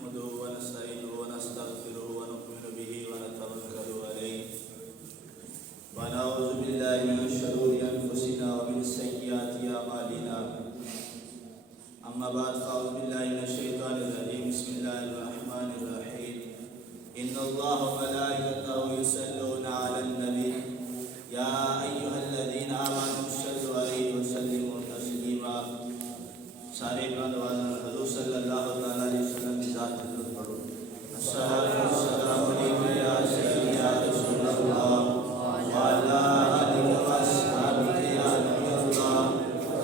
نحمده ونستعينه ونستغفره ونؤمن به ونتوكل عليه ونعوذ بالله من شرور أنفسنا ومن سيئات أعمالنا. أما بعد فأعوذ بالله من الشيطان الرجيم. بسم الله الرحمن الرحيم. إن الله وملائكته يصلون على النبي يا أيها الذين آمنوا صلوا عليه وسلموا تسليما. سارے نوازان حضور صلی اللہ علیہ وسلم کی ذات حضرت پڑھو. السلام علیکم یا سیدی یا رسول اللہ وعلی آلہ واصحابہ یا نبی اللہ.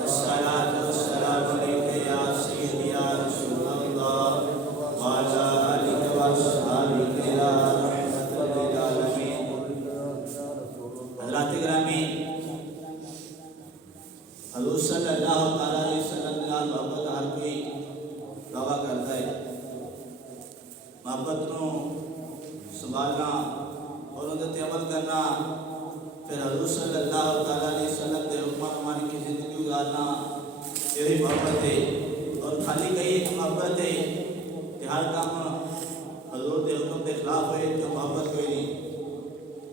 الصلاۃ والسلام علیک یا سیدی یا رسول اللہ وعلی آلہ واصحابہ یا رحمۃ للعالمین. حضرات گرامی، حضور صلی اللہ علیہ وسلم محبت ہر کوئی دعویٰ کرتا ہے. محبت نو سنبھالنا اور اندر عمل کرنا، پھر حضور صلی اللہ علیہ وسلم کے حکم مان کی زندگی گزارنا، یہی محبت ہے. اور خالی کئی ایک محبت ہے کہ ہر کام حضور کے حکم کے خلاف ہوئے تو محبت کوئی نہیں،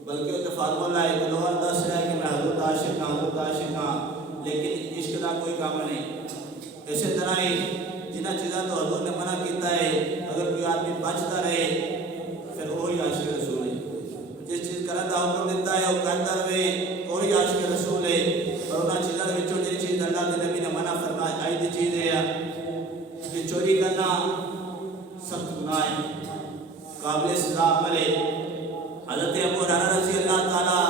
بلکہ وہ فارمولہ ہے کہ لوگ دس رہا ہے کہ میں حضور عاشق ہاں، لیکن عشق کا کوئی کام نہیں. اسی طرح ہی جنہ چیزاں تو حضور نے منع کیتا ہے، اگر کوئی آدمی بچتا رہے پھر وہی عاشق رسول ہے. جس چیز کرنے کا حکم دیتا ہے وہ کرتا رہے، وہی عاشق رسول ہے. اور انہاں چیزوں کے وچوں جی چیز اللہ کے نبی نے منع فرمائی آئی دی چیز ہے کہ چوری کرنا سخت گناہ ہے، قابل سزا عمل ہے. حضرت ابو ہریرہ رضی اللہ تعالیٰ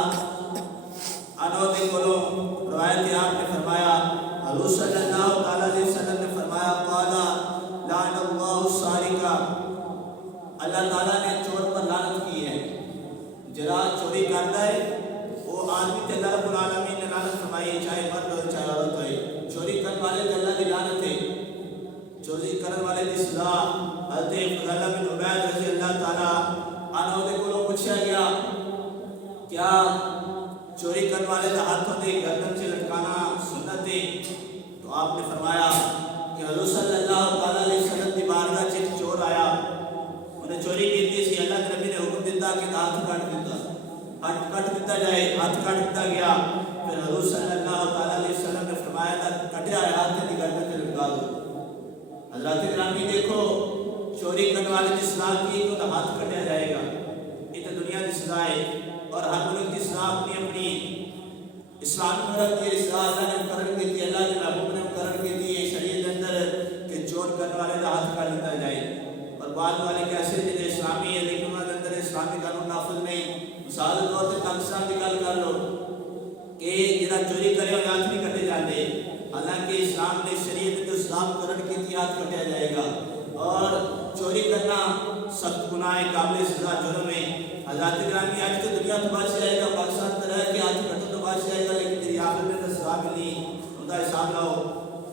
عنہ کے کولوں روایت آپ نے فرمایا، حضور صلی اللہ علیہ وسلم نے فرمایا قال لعن اللہ السارق، اللہ تعالیٰ نے چور پر لعنت کی ہے. جرا چوری کرتا ہے وہ آدمی تے اللہ رب العالمین نے لعنت فرمائی ہے، چاہے مرد ہو چاہے عورت ہو. چوری کرنے والے تے اللہ کی لعنت ہے. چوری کرنے والے کی سزا. حضرت فضالہ بن عبید رضی اللہ تعالیٰ عنہ کے کولوں پوچھا گیا کیا چوری کرنے والے کا ہاتھوں دے گردن سے لٹکانا سنت ہے؟ تو آپ نے فرمایا کہ حضور صلی اللہ علیہ وسلم کی بارگاہ چ چور آیا، انہیں چوری کی تھی سی. اللہ کے نبی نے حکم دیتا کہ ہاتھ کٹ دیتا جائے. ہاتھ کٹ دیتا گیا. پھر حضور صلی اللہ علیہ وسلم نے فرمایا تھا کٹے آئے ہاتھ کی گردن سے لٹکا دو. حضرات گرامی دیکھو، چوری کرنے والے کی سزا کی تو ہاتھ کٹیا جائے گا. یہ تو دنیا کی سزا ہے، اور ہر ملک کی سزا اپنی اپنی. اسلامی ملک کی سزا اللہ نے مقرر کی تھی، اللہ کے محبوب نے مقرر کی تھی شریعت کے اندر کہ چور کرنے والے کا ہاتھ کاٹ دیتا جائے. اور بعد والے کیسے جیسے اسلامی ہے لیکن انہوں کے اندر اسلامی قانون نافذ نہیں. مثال کے طور پہ پاکستان کی گل کر لو کہ جہاں چوری کرے وہ ہاتھ نہیں کٹے جاتے، حالانکہ اسلام نے شریعت جو اسلام مقرر کی تھی ہاتھ کٹیا جائے گا. اور چوری کرنا سخت گناہ ہے، قابل سزا جرم ہے. حضرات گرامی آج تو دنیا تو بات جائے گا، پاکستان تو رہ کے ہاتھ کٹو تو بات جائے گا، لیکن تیری آخر میں تو سزا ملی. ان کا حساب لاؤ.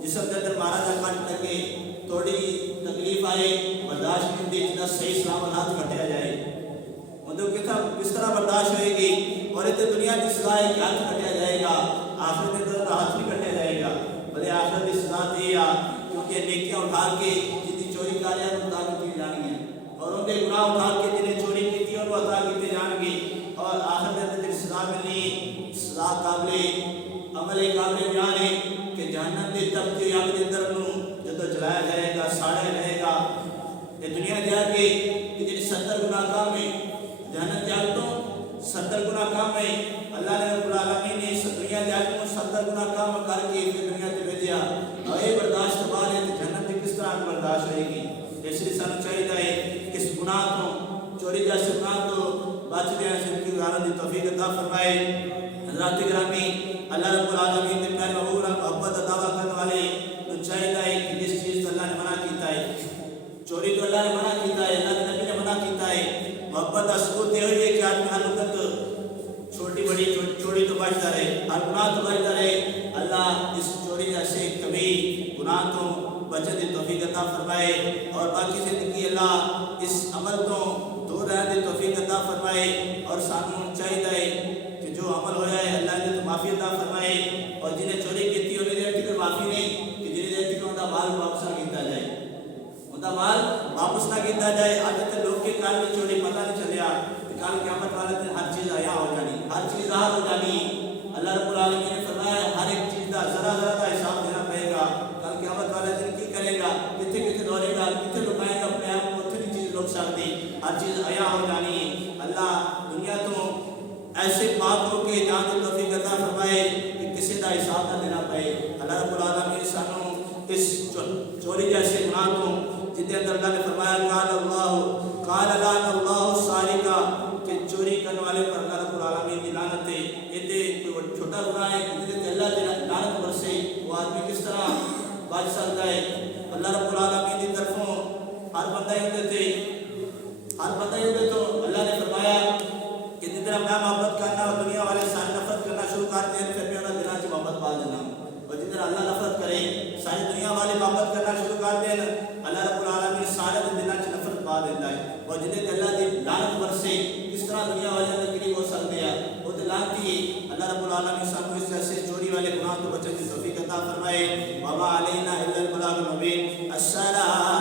جسم کے اندر مارا جا کٹ لگے، تھوڑی تکلیف آئے، برداشت نہیں ہوتی، جتنا صحیح سلامت ہاتھ کٹیا جائے مطلب کس طرح برداشت ہوئے گی. اور یہ دنیا کی سزا ہے کہ ہاتھ کٹیا جائے گا، آخر میں تو ہاتھ نہیں کٹیا جائے گا. بھلے آخر کی سزا دیا کیونکہ نیکیاں اٹھا کے جتنی چوری کر رہے ہیں ان عطا کی جانی ہے، اور ان کے گناہ اٹھا کے جنہیں چوری کی تھی ان کو عطا کی جان گی. اور آخر میں جب سزا ملی، سزا قابل عمل قابل بیان ہے کہ جہنم کی تپتی آگ کے اندر جدو جلایا جائے گا، ساڑا جائے گا. یہ دنیا جا کے کہ جن 70 گناہ کام ہے، جہنم جاگ تو 70 گناہ کام ہے. اللہ نے رب العالمین نے اس دنیا جاگ کو 70 گناہ کام کر کے دنیا سے بھیجا. اور یہ برداشت بعد ہے تو جہنم کی کس طرح برداشت ہوئے گی. اس لیے سانو چاہیے کہ اس گناہ کو، چوری جیسے گناہ تو بچ گیا زندگی گزارنے کی توفیق عطا فرمائے. حضرات گرامی، اللہ رب العالمین کے پیارے محبوب محبت عطا کرنے والے تو چاہیے کہ جس چیز تو اللہ نے منع کیتا ہے، چوری تو اللہ نے منع کیتا ہے، اللہ کے نبی نے منع کیتا ہے. محبت کا ثبوت یہ ہوئی ہے کہ آدمی ہر وقت چھوٹی بڑی چوری تو بچتا رہے، ہر گناہ تو بچتا رہے. اللہ اس چوری جیسے کبھی گناہ تو بچنے کی توفیق عطا فرمائے، اور باقی زندگی اللہ اس عمل تو دور رہنے کی توفیق عطا فرمائے. اور سانو چاہیے کہ جو عمل ہوا ہے اللہ نے تو معافی عطا فرمائے، اور جنہیں چوری کی تھی انہیں دیر کی معافی نہیں کہ جنہیں دیر کی ان کا مال واپس کیتا جائے. اندا مال واپس نہ کیتا جائے. اج تے لوگ کے کال میں چوری پتہ نہیں چلیا کہ کل قیامت والے دن ہر چیز عیاں ہو جانی, ہر چیز ظاہر ہو جانی. اللہ رب العالمین نے فرمایا ہر ایک چیز کا ذرا ذرا کا حساب دینا پڑے گا. کل قیامت والے دن کی کرے گا, کتنے کتنے دورے گا, کتنے لکائے گا اپنے آپ کو, اتنی چیز لوگ سکتی, ہر چیز عیاں ہو جانی. اللہ دنیا تو ایسے پاک ہو کے جان کی توفیق عطا فرمائے کہ کسی کا حساب نہ دینا پڑے. اللہ رب العالمین سانوں اس چوری جیسے گناہ کو جن کے اندر اللہ نے فرمایا قال لعن اللہ سارقہ کہ چوری کرنے والے پر اللہ رب العالمین کی لعنت ہے. یہ کوئی چھوٹا گناہ ہے کہ اللہ کی لعنت برسے وہ آدمی کس طرح بچ سکتا ہے. اللہ رب العالمین کی طرفوں ہر بندہ ہی ہوتے تھے, ہر بندہ ہی ہوتے تو اللہ نے فرمایا کہ جس طرح میں محبت کرنا اور دنیا والے سارے نفرت کرنا شروع کرتے ہیں پھر بھی انہیں دلوں سے محبت پا دینا. اور جس طرح اللہ نفرت کرے ساری دنیا والے محبت کرنا شروع کر دیں, اللہ رب العالمین سارے دلوں سے نفرت پا دیتا ہے. اور جنہیں اللہ کی لعنت برسے کس طرح دنیا والے اندر قریب ہو سکتے ہیں, وہ لعنتی اللہ رب العالمین سب کو اس جیسے چوری والے گناہ کو بچنے کی توفیق عطا فرمائے. وما علینا الا البلاغ المبین. السلام